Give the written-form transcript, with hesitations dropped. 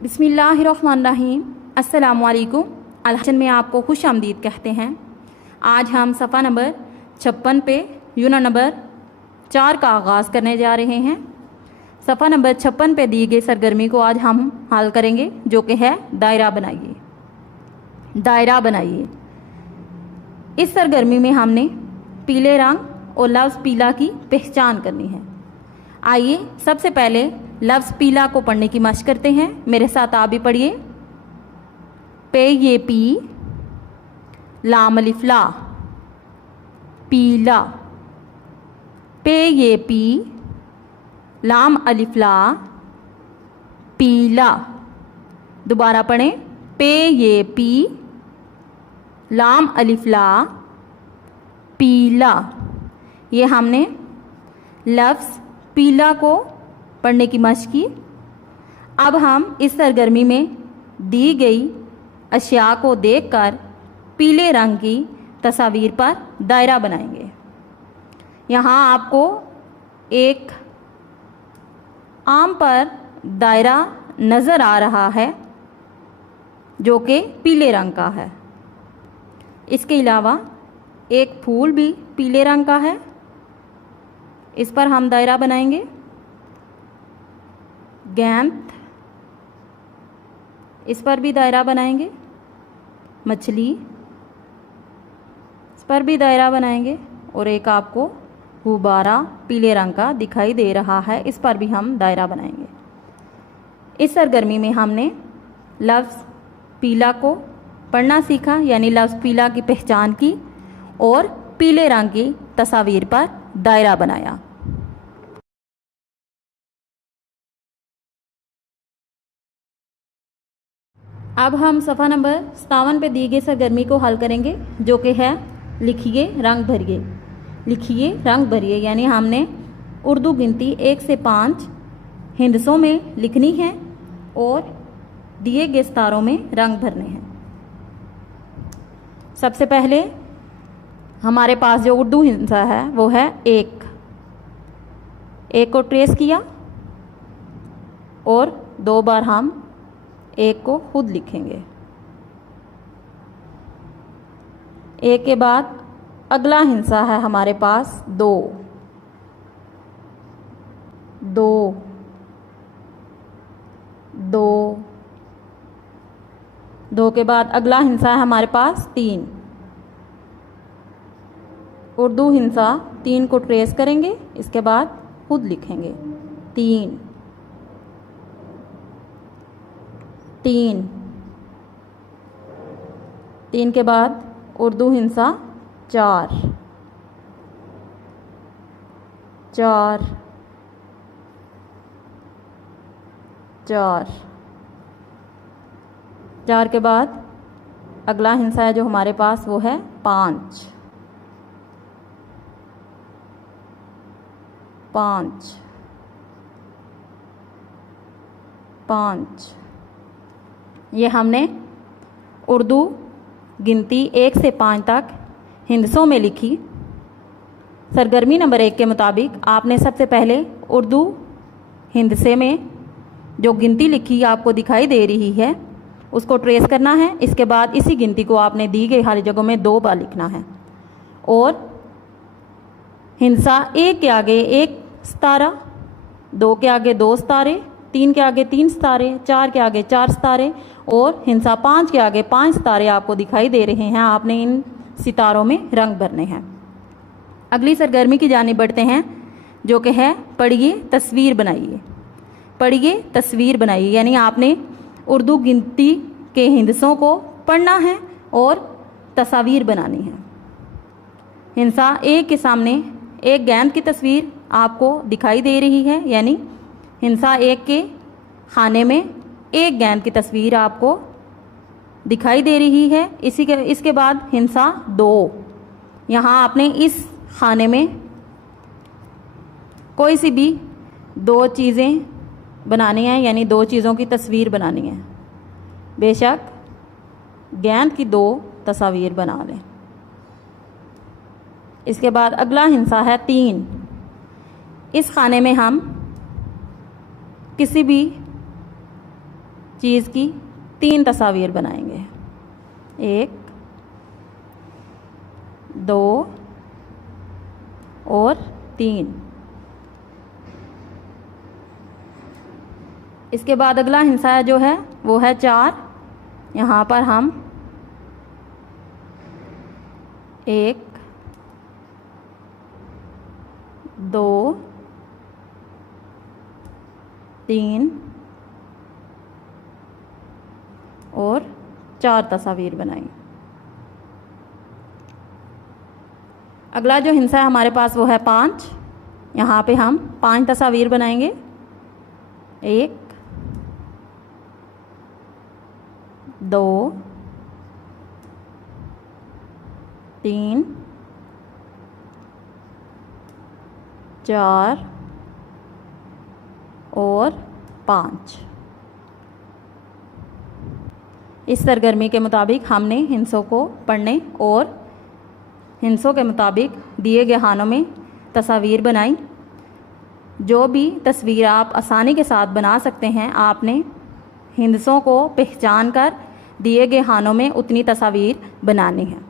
बिस्मिल्लाहिर्रहमानिर्रहीम। अस्सलामुअलैकुम। अलहसन में आपको खुश आमदीद कहते हैं। आज हम सफ़ा नंबर 56 पे यूनिट नंबर 4 का आगाज़ करने जा रहे हैं। सफ़ा नंबर 56 पे दी गई सरगर्मी को आज हम हल करेंगे, जो कि है दायरा बनाइए। दायरा बनाइए। इस सरगर्मी में हमने पीले रंग और लफ्ज़ पीला की पहचान करनी है। आइए सबसे पहले लफ्ज़ पीला को पढ़ने की मशक करते हैं। मेरे साथ आप भी पढ़िए। पे ये पी, लाम अलिफ ला, पीला। पे ये पी, लाम अलिफ ला, पीला। दोबारा पढ़ें। पे ये पी, लाम अलिफ ला, पीला। ये हमने लफ्ज़ पीला को पढ़ने की मशक की। अब हम इस सरगर्मी में दी गई अशिया को देखकर पीले रंग की तस्वीर पर दायरा बनाएंगे। यहाँ आपको एक आम पर दायरा नज़र आ रहा है, जो कि पीले रंग का है। इसके अलावा एक फूल भी पीले रंग का है, इस पर हम दायरा बनाएंगे। गेंद, इस पर भी दायरा बनाएंगे। मछली, इस पर भी दायरा बनाएंगे। और एक आपको गुब्बारा पीले रंग का दिखाई दे रहा है, इस पर भी हम दायरा बनाएंगे। इस सरगर्मी में हमने लफ्ज़ पीला को पढ़ना सीखा, यानी लफ्ज़ पीला की पहचान की और पीले रंग की तस्वीर पर दायरा बनाया। अब हम सफ़ा नंबर 57 पे दी गई सरगर्मी को हल करेंगे, जो कि है लिखिए रंग भरिए। लिखिए रंग भरिए, यानी हमने उर्दू गिनती 1 से 5 हिंदसों में लिखनी है और दिए गए सितारों में रंग भरने हैं। सबसे पहले हमारे पास जो उर्दू हिंसा है वो है एक। एक को ट्रेस किया और 2 बार हम एक को खुद लिखेंगे। एक के बाद अगला हिंसा है हमारे पास 2। 2 2 2 के बाद अगला हिंसा है हमारे पास 3। उर्दू हिंसा 3 को ट्रेस करेंगे, इसके बाद खुद लिखेंगे। 3 3 3 के बाद उर्दू हिंसा 4 4 4 4 के बाद अगला हिंसा है जो हमारे पास वो है 5 5 5। ये हमने उर्दू गिनती 1 से 5 तक हिंदसों में लिखी। सरगर्मी नंबर 1 के मुताबिक आपने सबसे पहले उर्दू हिंदसे में जो गिनती लिखी आपको दिखाई दे रही है उसको ट्रेस करना है। इसके बाद इसी गिनती को आपने दी गई खाली जगहों में 2 बार लिखना है। और हिंसा 1 के आगे 1 सितारा, 2 के आगे 2 सितारे, 3 के आगे 3 सितारे, 4 के आगे 4 सितारे और हिंसा 5 के आगे 5 सितारे आपको दिखाई दे रहे हैं। आपने इन सितारों में रंग भरने हैं। अगली सरगर्मी की जानिब बढ़ते हैं, जो कि है पढ़िए तस्वीर बनाइए। पढ़िए तस्वीर बनाइए, यानी आपने उर्दू गिनती के हिंदसों को पढ़ना है और तस्वीर बनानी है। हिंसा 1 के सामने एक गेंद की तस्वीर आपको दिखाई दे रही है, यानी हिंसा 1 के खाने में एक गेंद की तस्वीर आपको दिखाई दे रही है। इसके बाद हिंसा 2, यहाँ आपने इस खाने में कोई सी भी 2 चीज़ें बनानी हैं, यानी 2 चीज़ों की तस्वीर बनानी है। बेशक गेंद की 2 तस्वीर बना लें। इसके बाद अगला हिंसा है 3। इस खाने में हम किसी भी चीज़ की 3 तस्वीर बनाएंगे। 1, 2 और 3। इसके बाद अगला हिस्सा जो है वो है 4। यहाँ पर हम 1, 2, 3 और 4 तस्वीर बनाई। अगला जो हिस्सा है हमारे पास वो है 5। यहाँ पे हम 5 तस्वीर बनाएंगे। 1, 2, 3, 4 और 5। इस सरगर्मी के मुताबिक हमने हिस्सों को पढ़ने और हिस्सों के मुताबिक दिए गए खानों में तस्वीर बनाई। जो भी तस्वीर आप आसानी के साथ बना सकते हैं, आपने हिस्सों को पहचान कर दिए गए खानों में उतनी तस्वीर बनानी है।